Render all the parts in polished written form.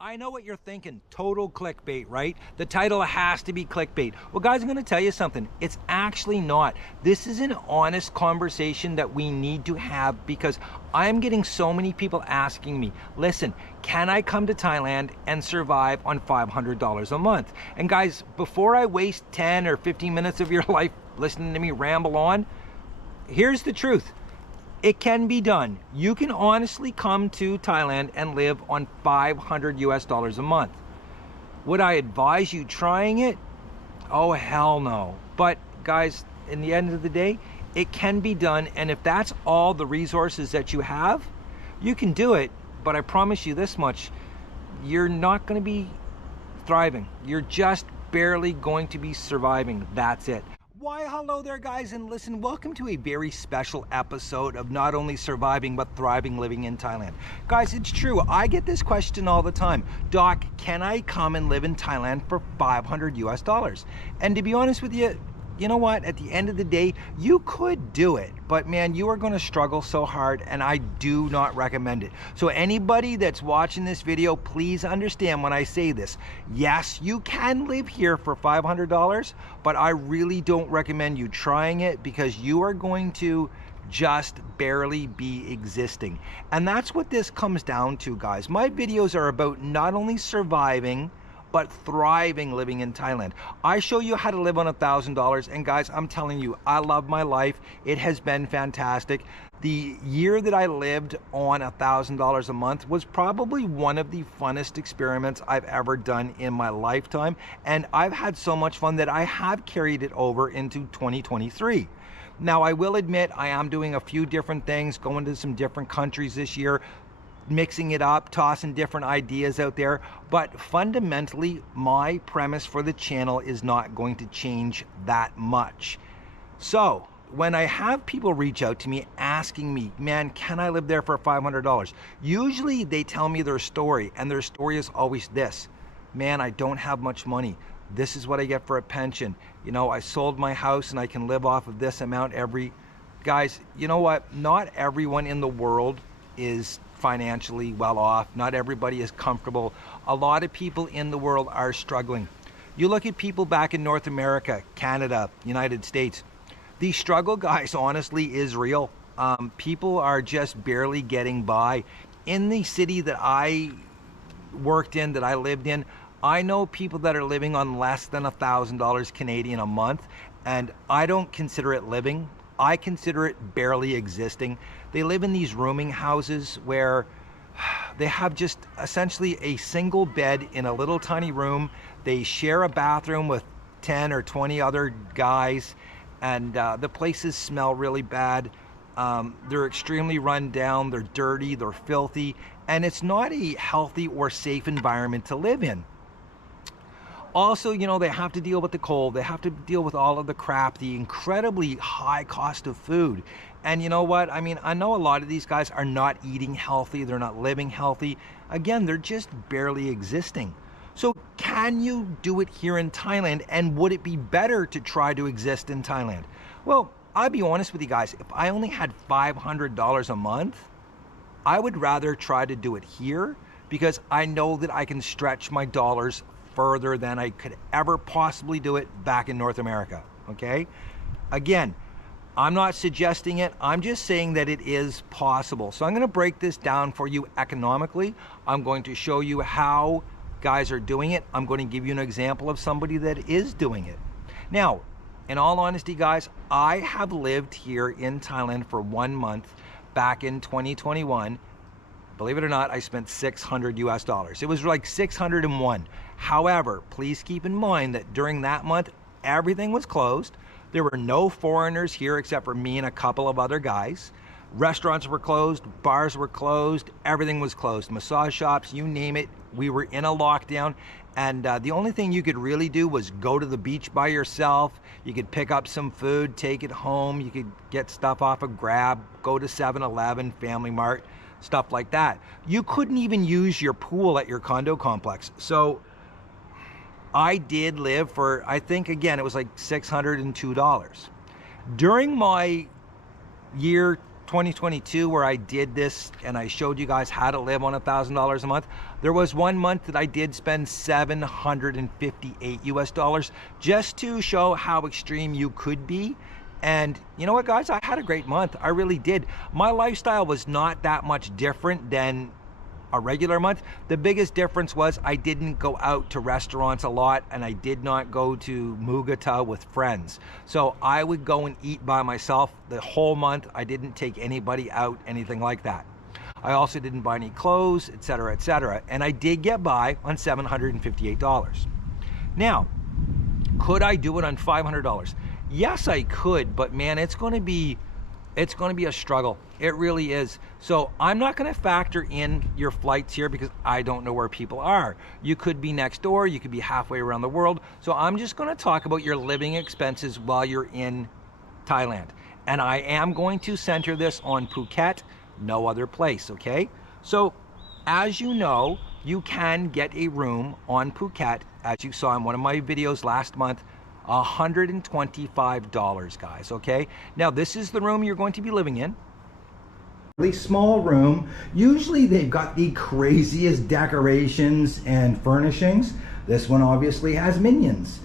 I know what you're thinking, total clickbait, right? The title has to be clickbait. Well, guys, I'm gonna tell you something. It's actually not. This is an honest conversation that we need to have because I'm getting so many people asking me, listen, can I come to Thailand and survive on $500 a month? And guys, before I waste 10 or 15 minutes of your life listening to me ramble on, here's the truth. It can be done. You can honestly come to Thailand and live on 500 US dollars a month. Would I advise you trying it? Oh, hell no. But guys, in the end of the day, it can be done. And if that's all the resources that you have, you can do it. But I promise you this much, you're not going to be thriving. You're just barely going to be surviving. That's it. Why, hello there, guys, and listen, welcome to a very special episode of not only surviving but thriving living in Thailand. Guys, it's true, I get this question all the time. Doc, can I come and live in Thailand for 500 US dollars? And to be honest with you, you know what, at the end of the day, you could do it, but man, you are going to struggle so hard, and I do not recommend it. So anybody that's watching this video, please understand when I say this. Yes, you can live here for $500, but I really don't recommend you trying it because you are going to just barely be existing. And that's what this comes down to, guys. My videos are about not only surviving, but thriving living in Thailand. I show you how to live on $1,000, and guys, I'm telling you, I love my life. It has been fantastic. The year that I lived on $1,000 a month was probably one of the funnest experiments I've ever done in my lifetime, and I've had so much fun that I have carried it over into 2023. Now, I will admit I am doing a few different things, going to some different countries this year, mixing it up, tossing different ideas out there, but fundamentally my premise for the channel is not going to change that much. So when I have people reach out to me asking me, man, can I live there for $500? Usually they tell me their story, and their story is always this: man, I don't have much money. This is what I get for a pension. You know, I sold my house and I can live off of this amount every... Guys, you know what? Not everyone in the world is financially well off. Not everybody is comfortable. A lot of people in the world are struggling. You look at people back in North America, Canada, United States. The struggle, guys, honestly is real. People are just barely getting by. In the city that I worked in, that I lived in, I know people that are living on less than $1,000 Canadian a month, and I don't consider it living. I consider it barely existing. They live in these rooming houses where they have just essentially a single bed in a little tiny room. They share a bathroom with 10 or 20 other guys, and the places smell really bad. They're extremely run down, they're dirty, they're filthy, and it's not a healthy or safe environment to live in. Also, you know, they have to deal with the cold. They have to deal with all of the crap, the incredibly high cost of food. And you know what? I mean, I know a lot of these guys are not eating healthy. They're not living healthy. Again, they're just barely existing. So can you do it here in Thailand? And would it be better to try to exist in Thailand? Well, I'll be honest with you guys. If I only had $500 a month, I would rather try to do it here because I know that I can stretch my dollars further than I could ever possibly do it back in North America, okay? Again, I'm not suggesting it, I'm just saying that it is possible. So I'm gonna break this down for you economically. I'm going to show you how guys are doing it. I'm going to give you an example of somebody that is doing it. Now, in all honesty, guys, I have lived here in Thailand for 1 month back in 2021. Believe it or not, I spent 600 US dollars. It was like 601. However, please keep in mind that during that month, everything was closed. There were no foreigners here except for me and a couple of other guys. Restaurants were closed, bars were closed, everything was closed. Massage shops, you name it. We were in a lockdown, and the only thing you could really do was go to the beach by yourself. You could pick up some food, take it home. You could get stuff off of Grab, go to 7-Eleven, Family Mart, stuff like that. You couldn't even use your pool at your condo complex. So I did live for, I think, again, it was like $602. During my year 2022 where I did this and I showed you guys how to live on $1,000 a month, there was one month that I did spend $758 US just to show how extreme you could be. And you know what, guys, I had a great month. I really did. My lifestyle was not that much different than a regular month. The biggest difference was I didn't go out to restaurants a lot, and I did not go to Mugata with friends. So I would go and eat by myself the whole month. I didn't take anybody out, anything like that. I also didn't buy any clothes, etc., etc. And I did get by on $758. Now, could I do it on $500? Yes, I could, but man, it's going to be a struggle. It really is. So I'm not going to factor in your flights here because I don't know where people are. You could be next door, you could be halfway around the world. So I'm just going to talk about your living expenses while you're in Thailand. And I am going to center this on Phuket, no other place, okay? So as you know, you can get a room on Phuket, as you saw in one of my videos last month, $125, guys, okay? Now, this is the room you're going to be living in. Really small room. Usually they've got the craziest decorations and furnishings. This one obviously has minions.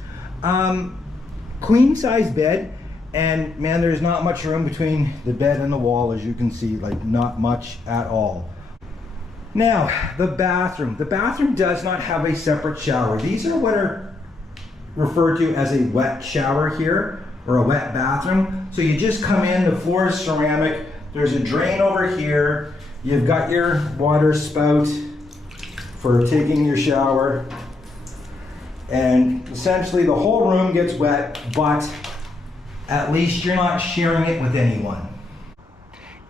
Queen size bed, and man, there's not much room between the bed and the wall, as you can see, like not much at all. Now, the bathroom. The bathroom does not have a separate shower. These are what are referred to as a wet shower here, or a wet bathroom. So you just come in, the floor is ceramic, there's a drain over here, you've got your water spout for taking your shower, and essentially the whole room gets wet, but at least you're not sharing it with anyone.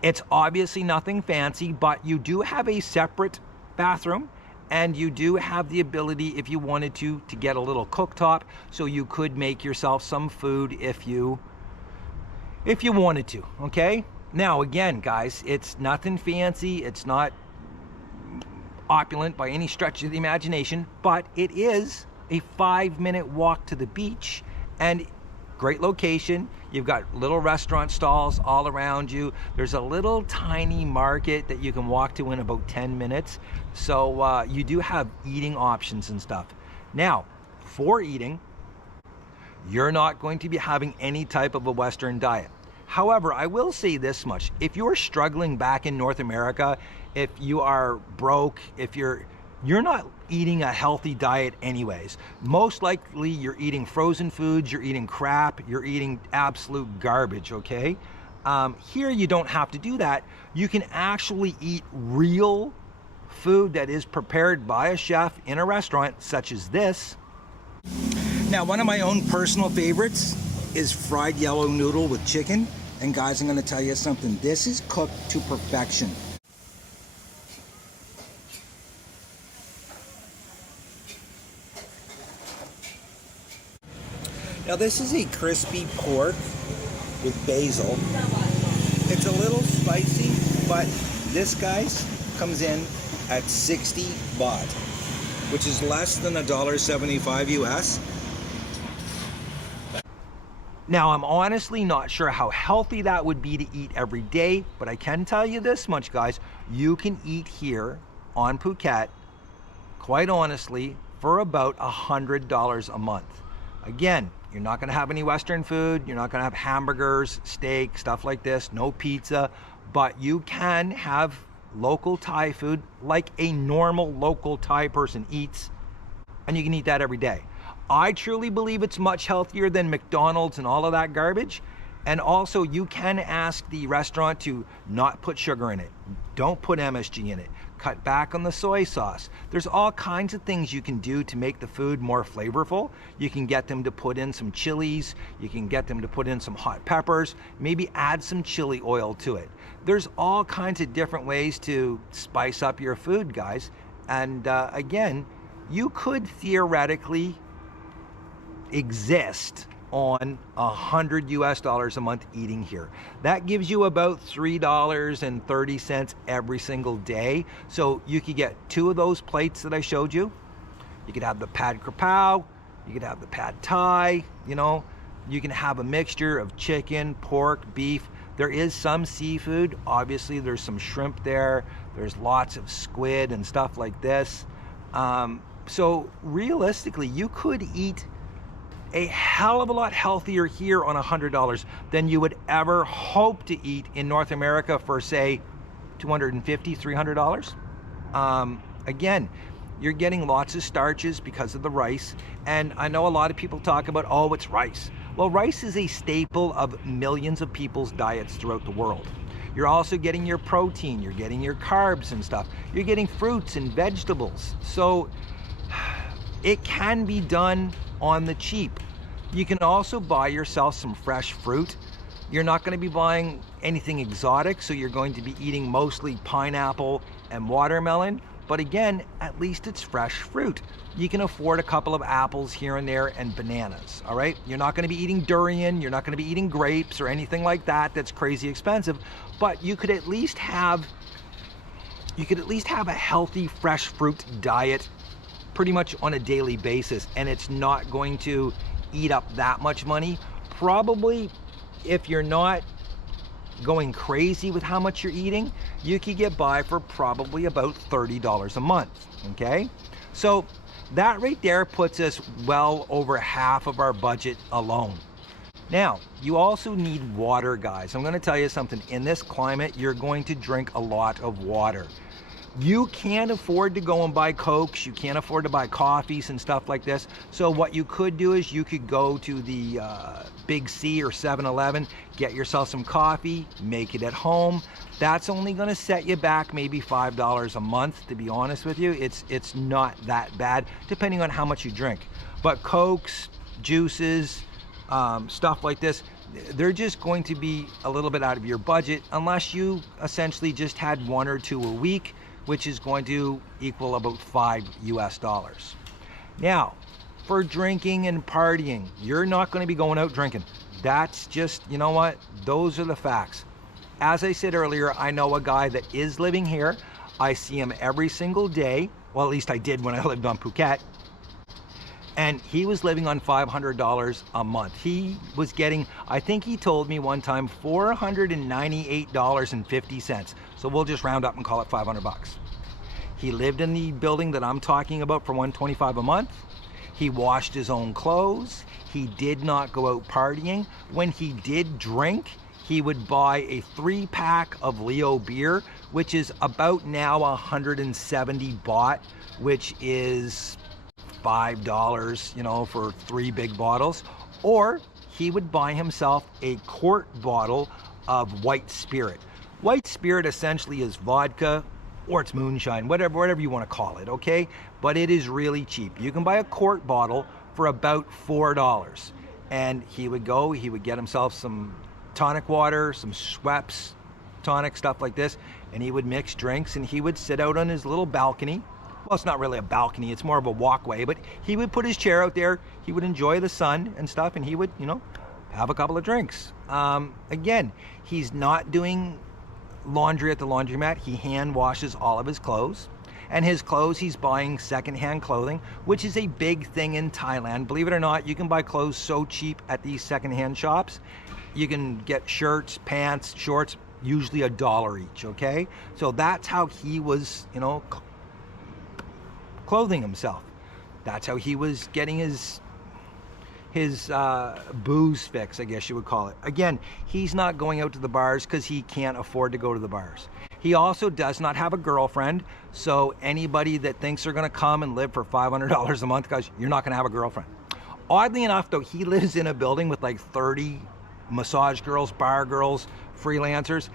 It's obviously nothing fancy, but you do have a separate bathroom. And you do have the ability, if you wanted to get a little cooktop, so you could make yourself some food if you wanted to, okay? Now, again, guys, it's nothing fancy. It's not opulent by any stretch of the imagination, but it is a 5-minute walk to the beach, and great location. You've got little restaurant stalls all around you. There's a little tiny market that you can walk to in about 10 minutes. So you do have eating options and stuff. Now, for eating, you're not going to be having any type of a Western diet. However, I will say this much. If you're struggling back in North America, if you are broke, if you're not eating a healthy diet anyways. Most likely you're eating frozen foods, you're eating crap, you're eating absolute garbage, okay? Here you don't have to do that. You can actually eat real food that is prepared by a chef in a restaurant such as this. Now, one of my own personal favorites is fried yellow noodle with chicken. And guys, I'm gonna tell you something. This is cooked to perfection. Now this is a crispy pork with basil. It's a little spicy, but this, guys, comes in at 60 baht, which is less than $1.75 US. Now, I'm honestly not sure how healthy that would be to eat every day, but I can tell you this much, guys. You can eat here on Phuket, quite honestly, for about $100 a month. Again, you're not gonna have any Western food, you're not gonna have hamburgers, steak, stuff like this, no pizza, but you can have local Thai food like a normal local Thai person eats, and you can eat that every day. I truly believe it's much healthier than McDonald's and all of that garbage. And also, you can ask the restaurant to not put sugar in it. Don't put MSG in it. Cut back on the soy sauce. There's all kinds of things you can do to make the food more flavorful. You can get them to put in some chilies. You can get them to put in some hot peppers. Maybe add some chili oil to it. There's all kinds of different ways to spice up your food, guys. And again, you could theoretically exist on $100 a month eating here. That gives you about $3.30 every single day. So you could get 2 of those plates that I showed you. You could have the pad krapao, you could have the pad thai, you know, you can have a mixture of chicken, pork, beef. There is some seafood. Obviously, there's some shrimp there. There's lots of squid and stuff like this. So realistically, you could eat a hell of a lot healthier here on $100 than you would ever hope to eat in North America for, say, $250, $300. Again, you're getting lots of starches because of the rice. And I know a lot of people talk about, oh, it's rice. Well, rice is a staple of millions of people's diets throughout the world. You're also getting your protein, you're getting your carbs and stuff. You're getting fruits and vegetables. So it can be done on the cheap. You can also buy yourself some fresh fruit. You're not going to be buying anything exotic, so you're going to be eating mostly pineapple and watermelon. But again, at least it's fresh fruit. You can afford a couple of apples here and there and bananas, all right? You're not going to be eating durian, you're not going to be eating grapes or anything like that that's crazy expensive, but you could at least have a healthy fresh fruit diet pretty much on a daily basis, and it's not going to eat up that much money. Probably, if you're not going crazy with how much you're eating, you could get by for probably about $30 a month, okay? So that right there puts us well over half of our budget alone. Now, you also need water, guys. I'm gonna tell you something. In this climate, you're going to drink a lot of water. You can't afford to go and buy Cokes, you can't afford to buy coffees and stuff like this. So what you could do is you could go to the Big C or 7-Eleven, get yourself some coffee, make it at home. That's only gonna set you back maybe $5 a month, to be honest with you. It's not that bad, depending on how much you drink. But Cokes, juices, stuff like this, they're just going to be a little bit out of your budget unless you essentially just had 1 or 2 a week, which is going to equal about $5 US. Now, for drinking and partying, you're not going to be going out drinking. That's just, you know what? Those are the facts. As I said earlier, I know a guy that is living here. I see him every single day. Well, at least I did when I lived on Phuket. And he was living on $500 a month. He was getting, I think he told me one time, $498.50. So we'll just round up and call it 500 bucks. He lived in the building that I'm talking about for $125 a month. He washed his own clothes. He did not go out partying. When he did drink, he would buy a 3-pack of Leo beer, which is about now 170 baht, which is $5, you know, for 3 big bottles. Or he would buy himself a quart bottle of white spirit. White spirit essentially is vodka, or it's moonshine, whatever you want to call it, okay? But it is really cheap. You can buy a quart bottle for about $4. And he would get himself some tonic water, some Schweppes tonic, stuff like this, and he would mix drinks, and he would sit out on his little balcony. Well, it's not really a balcony, it's more of a walkway, but he would put his chair out there, he would enjoy the sun and stuff, and he would, you know, have a couple of drinks. Again, he's not doing laundry at the laundromat. He hand washes all of his clothes. And his clothes, he's buying secondhand clothing, which is a big thing in Thailand. Believe it or not, you can buy clothes so cheap at these secondhand shops. You can get shirts, pants, shorts, usually $1 each, okay? So that's how he was, you know, clothing himself. That's how he was getting his booze fix, I guess you would call it. Again, he's not going out to the bars because he can't afford to go to the bars. He also does not have a girlfriend, so anybody that thinks they're going to come and live for $500 a month, guys, you're not going to have a girlfriend. Oddly enough, though, he lives in a building with like 30 massage girls, bar girls, freelancers,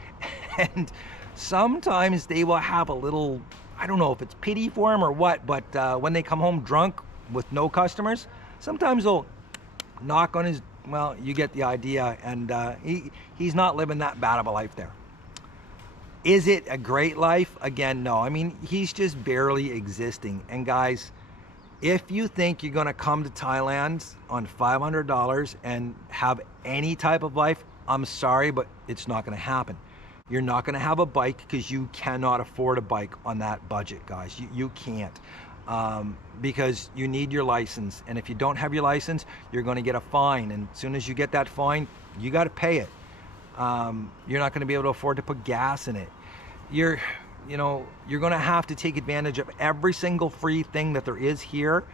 and sometimes they will have a little, I don't know if it's pity for him or what, but when they come home drunk with no customers, sometimes they'll knock on his, well, you get the idea, and he's not living that bad of a life there. Is it a great life? Again, no. I mean, he's just barely existing. And guys, if you think you're gonna come to Thailand on $500 and have any type of life, I'm sorry, but it's not gonna happen. You're not gonna have a bike because you cannot afford a bike on that budget, guys. You can't. Because you need your license, and if you don't have your license, you're going to get a fine, and as soon as you get that fine, you got to pay it. You're not going to be able to afford to put gas in it. You're going to have to take advantage of every single free thing that there is here.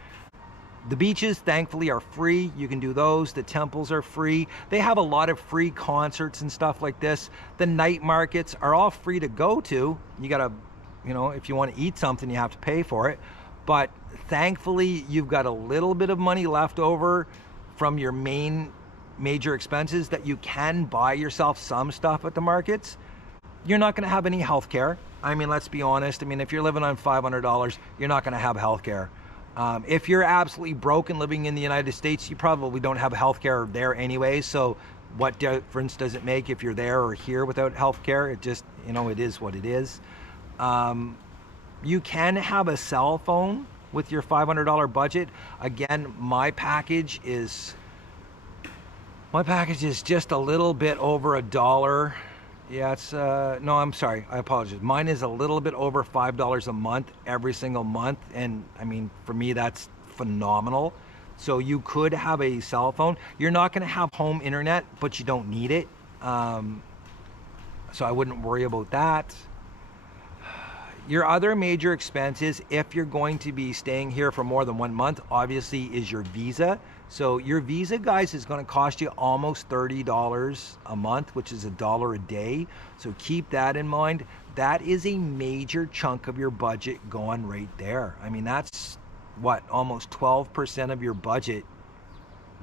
The beaches, thankfully, are free. You can do those. The temples are free. They have a lot of free concerts and stuff like this. The night markets are all free to go to. You gotta, if you want to eat something, you have to pay for it. But thankfully, you've got a little bit of money left over from your major expenses that you can buy yourself some stuff at the markets. You're not going to have any health care. I mean, let's be honest. I mean, if you're living on $500, you're not going to have health care. If you're absolutely broke and living in the United States, you probably don't have health care there anyway. So what difference does it make if you're there or here without health care? It just, it is what it is. You can have a cell phone with your $500 budget. Again, my package is just a little bit over $1. Yeah, it's, no, I'm sorry, I apologize. Mine is a little bit over $5 a month every single month. And I mean, for me, that's phenomenal. So you could have a cell phone. You're not gonna have home internet, but you don't need it. So I wouldn't worry about that. Your other major expenses, if you're going to be staying here for more than 1 month, obviously is your visa. So your visa, guys, is going to cost you almost $30 a month, which is $1 a day. So keep that in mind. That is a major chunk of your budget gone right there. I mean, that's what, almost 12% of your budget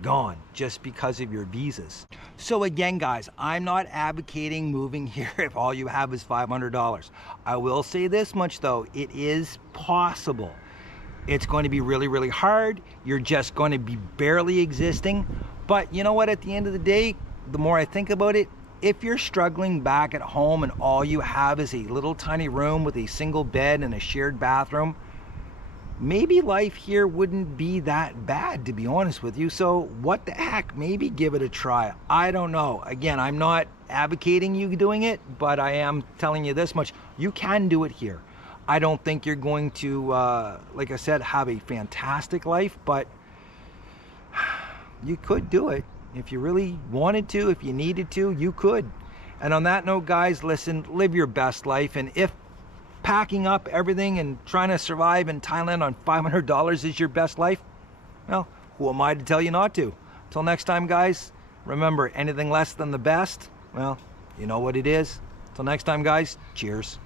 gone just because of your visas. So again, guys, I'm not advocating moving here if all you have is $500. I will say this much though, it is possible. It's going to be really, really hard. You're just going to be barely existing. But you know what, at the end of the day, the more I think about it, if you're struggling back at home and all you have is a little tiny room with a single bed and a shared bathroom, maybe life here wouldn't be that bad, to be honest with you. So what the heck, maybe give it a try. I don't know. Again, I'm not advocating you doing it, but I am telling you this much. You can do it here. I don't think you're going to, like I said, have a fantastic life, but you could do it. If you really wanted to, if you needed to, you could. And on that note, guys, listen, live your best life. And if packing up everything and trying to survive in Thailand on $500 is your best life, well, who am I to tell you not to? Till next time, guys, remember, anything less than the best, well, you know what it is. Till next time, guys, cheers.